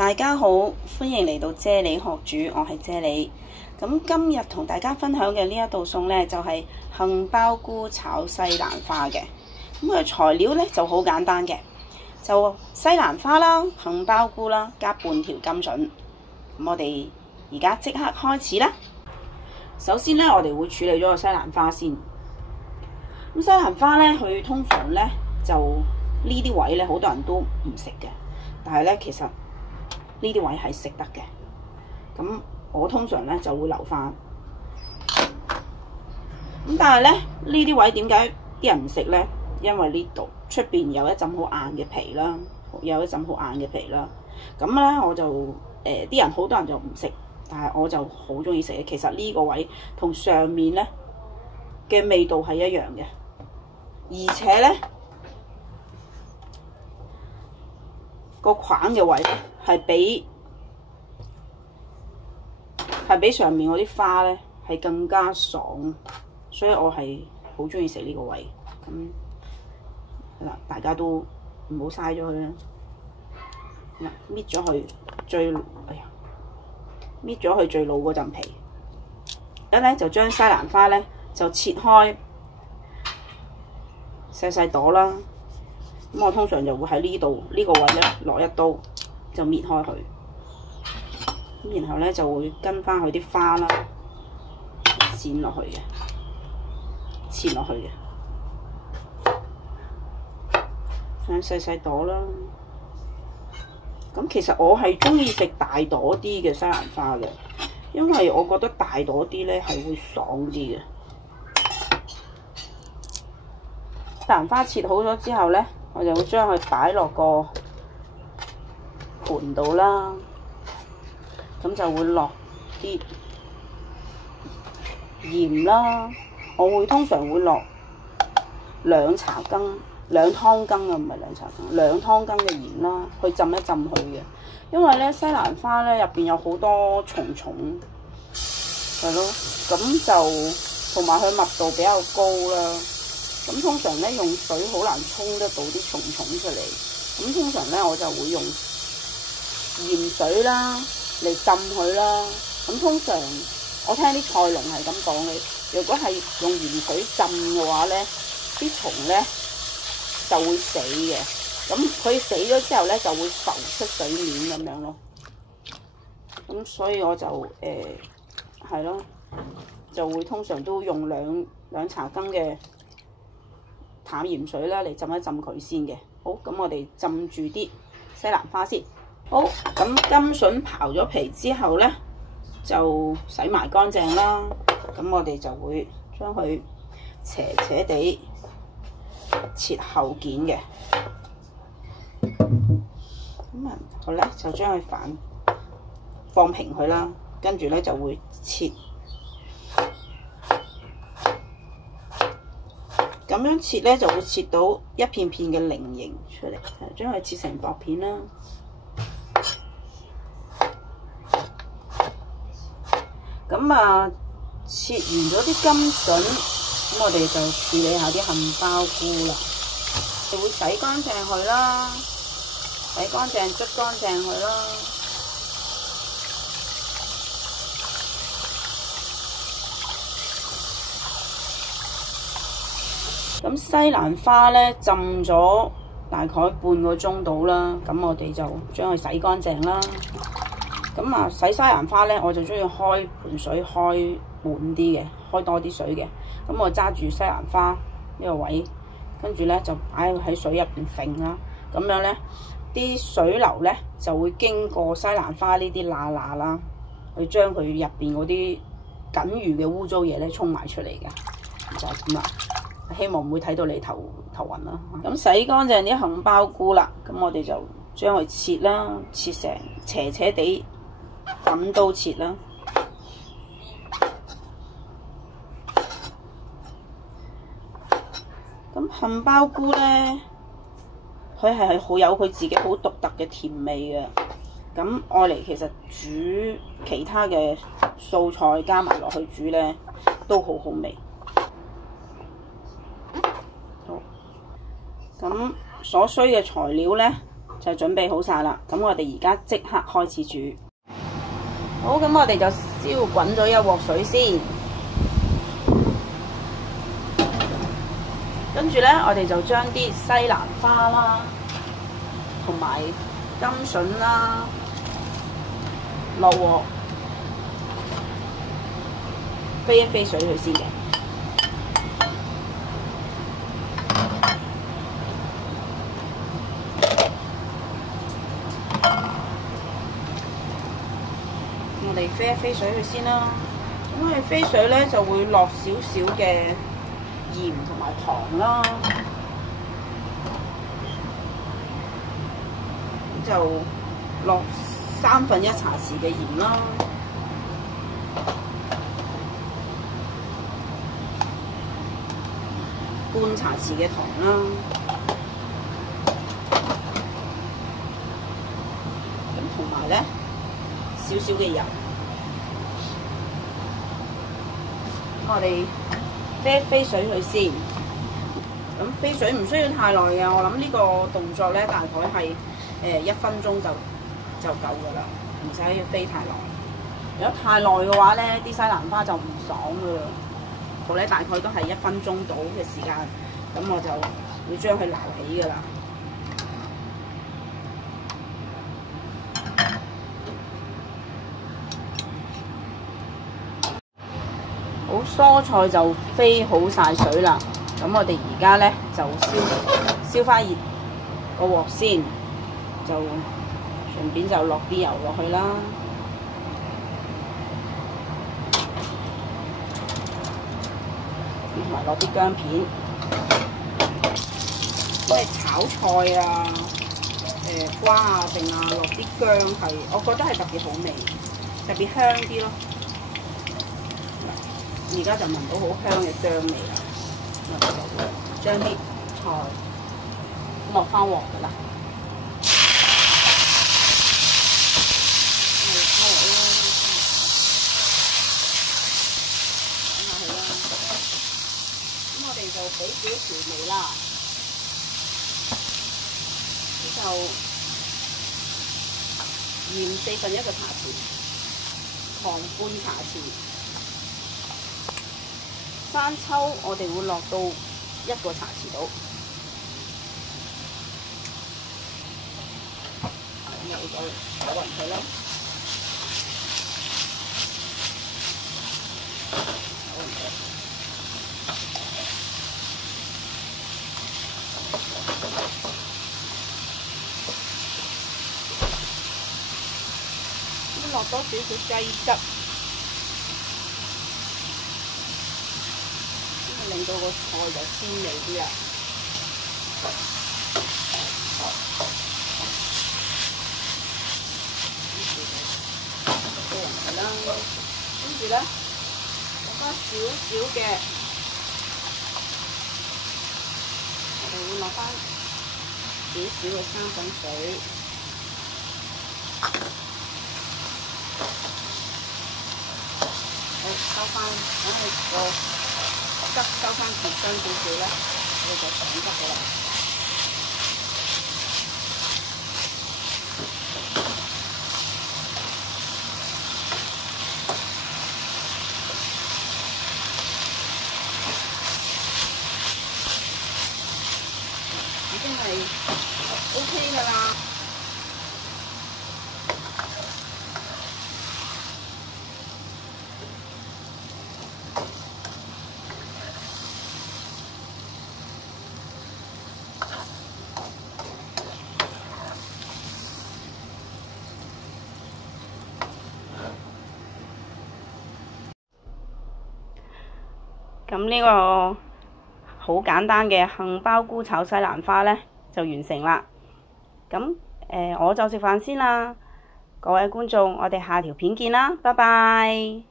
大家好，歡迎嚟到啫喱學煮，我係啫喱。咁今日同大家分享嘅呢一道餸呢，就係杏鮑菇炒西蘭花嘅。咁佢材料呢就好簡單嘅，就西蘭花啦、杏鮑菇啦，加半條甘筍。咁我哋而家即刻開始啦。首先呢，我哋會處理咗個西蘭花先。咁西蘭花呢，佢通常呢就呢啲位呢，好多人都唔食嘅，但係呢，其實呢啲位係食得嘅。咁我通常呢就會留返。咁但係呢，呢啲位點解啲人唔食呢？因為呢度出邊有一陣好硬嘅皮啦，咁呢，我就啲人好多人就唔食，但係我就好中意食嘅。其實呢個位同上面呢嘅味道係一樣嘅，而且呢個框嘅位呢係比上面嗰啲花呢係更加爽，所以我係好中意食呢個位。咁嗱，大家都唔好嘥咗佢啦。嗱，搣咗佢最老嗰陣皮，一咧就將西蘭花咧就切開細細朵啦。咁我通常就會喺呢度呢個位咧落一刀就搣開佢，咁然後咧就會跟翻佢啲花啦，剪落去嘅，切落去嘅。細細朵啦，咁其實我係中意食大朵啲嘅西蘭花嘅，因為我覺得大朵啲咧係會爽啲嘅。西蘭花切好咗之後咧，我就會將佢擺落個盤度啦，咁就會落啲鹽啦，我會通常會落2湯羹啊，唔係2茶羹，2湯羹嘅鹽啦，去浸一浸佢嘅。因為咧西蘭花咧入邊有好多蟲，係咯，咁就同埋佢密度比較高啦。咁通常咧用水好難沖得到啲蟲出嚟，咁通常咧我就會用鹽水啦嚟浸佢啦。咁通常我聽啲菜農係咁講嘅，如果係用鹽水浸嘅話咧，啲蟲咧就會死嘅，咁佢死咗之後咧就會浮出水面咁樣咯。咁所以我就係咯，就會通常都用兩茶羹嘅淡鹽水啦嚟浸一浸佢先嘅。好，咁我哋浸住啲西蘭花先。好，咁甘筍刨咗皮之後咧，就洗埋乾淨啦。咁我哋就會將佢斜斜地切厚件嘅，咁啊好咧，就將佢放平佢啦，跟住咧就會切，咁樣切咧就會切到一片片嘅菱形出嚟，將佢切成薄片啦。咁啊，切完咗啲甘筍，咁我哋就處理下啲杏鮑菇啦。我會洗乾淨佢啦，洗乾淨捽乾淨佢啦。咁西蘭花咧浸咗大概半個鐘到啦，咁我哋就將佢洗乾淨啦。咁啊，洗西蘭花咧，我就中意開盆水開滿啲嘅，開多啲水嘅。咁我揸住西蘭花呢個位，跟住咧就擺喺水入邊揈啦。咁樣咧，啲水流咧就會經過西蘭花呢啲罅啦，去將佢入邊嗰啲僅餘嘅污糟嘢咧沖埋出嚟嘅，就係咁啦。希望唔會睇到你頭暈啦。咁洗乾淨啲杏鮑菇啦，咁我哋就將佢切啦，切成斜斜地揼刀切啦。咁杏鮑菇咧，佢係好有佢自己好獨特嘅甜味嘅。咁愛嚟其實煮其他嘅素菜加埋落去煮咧，都好好味。好，咁所需嘅材料咧，就準備好晒啦。咁我哋而家即刻開始煮。好，咁我哋就燒滾咗一鑊水先。跟住咧，我哋就將啲西蘭花啦，同埋甘筍啦落鑊，飛一飛水佢先嘅。我哋飛一飛水佢先啦。咁我哋飛水咧就會落少少嘅鹽同埋糖啦，就落1/3茶匙嘅鹽啦，半茶匙嘅糖啦，咁同埋咧少少嘅油，我哋飛一飛水佢先。咁飛水唔需要太耐嘅，我諗呢個動作咧大概係1分鐘就夠㗎啦，唔使要飛太耐。如果太耐嘅話咧，啲西蘭花就唔爽㗎啦。好咧，大概都係1分鐘到嘅時間，咁我就會將佢撈起㗎啦。好，蔬菜就飛好晒水啦。咁我哋而家咧就燒翻熱個鑊先，就順便就落啲油落去啦。同埋落啲薑片，因為炒菜啊、瓜啊剩啊，落啲薑係，我覺得係特別好味，特別香啲咯。而家就聞到好香嘅薑味啦，我就會將啲菜落翻鑊㗎啦。就俾少調味啦，之後鹽1/4個茶匙，糖半茶匙，生抽我哋會落到1個茶匙度，咁我就攪勻佢啦。落多少少雞汁，咁令到個菜就鮮味啲啊！多人嚟啦，跟住咧落翻少少嘅，我哋會落翻少少嘅生粉水。收翻，等佢個汁收翻甜香少少咧，我哋就上汁㗎啦。已經係 OK 㗎啦。咁呢個好簡單嘅杏鮑菇炒西蘭花呢，就完成啦。咁我就食飯先啦，各位觀眾，我哋下條片見啦，拜拜。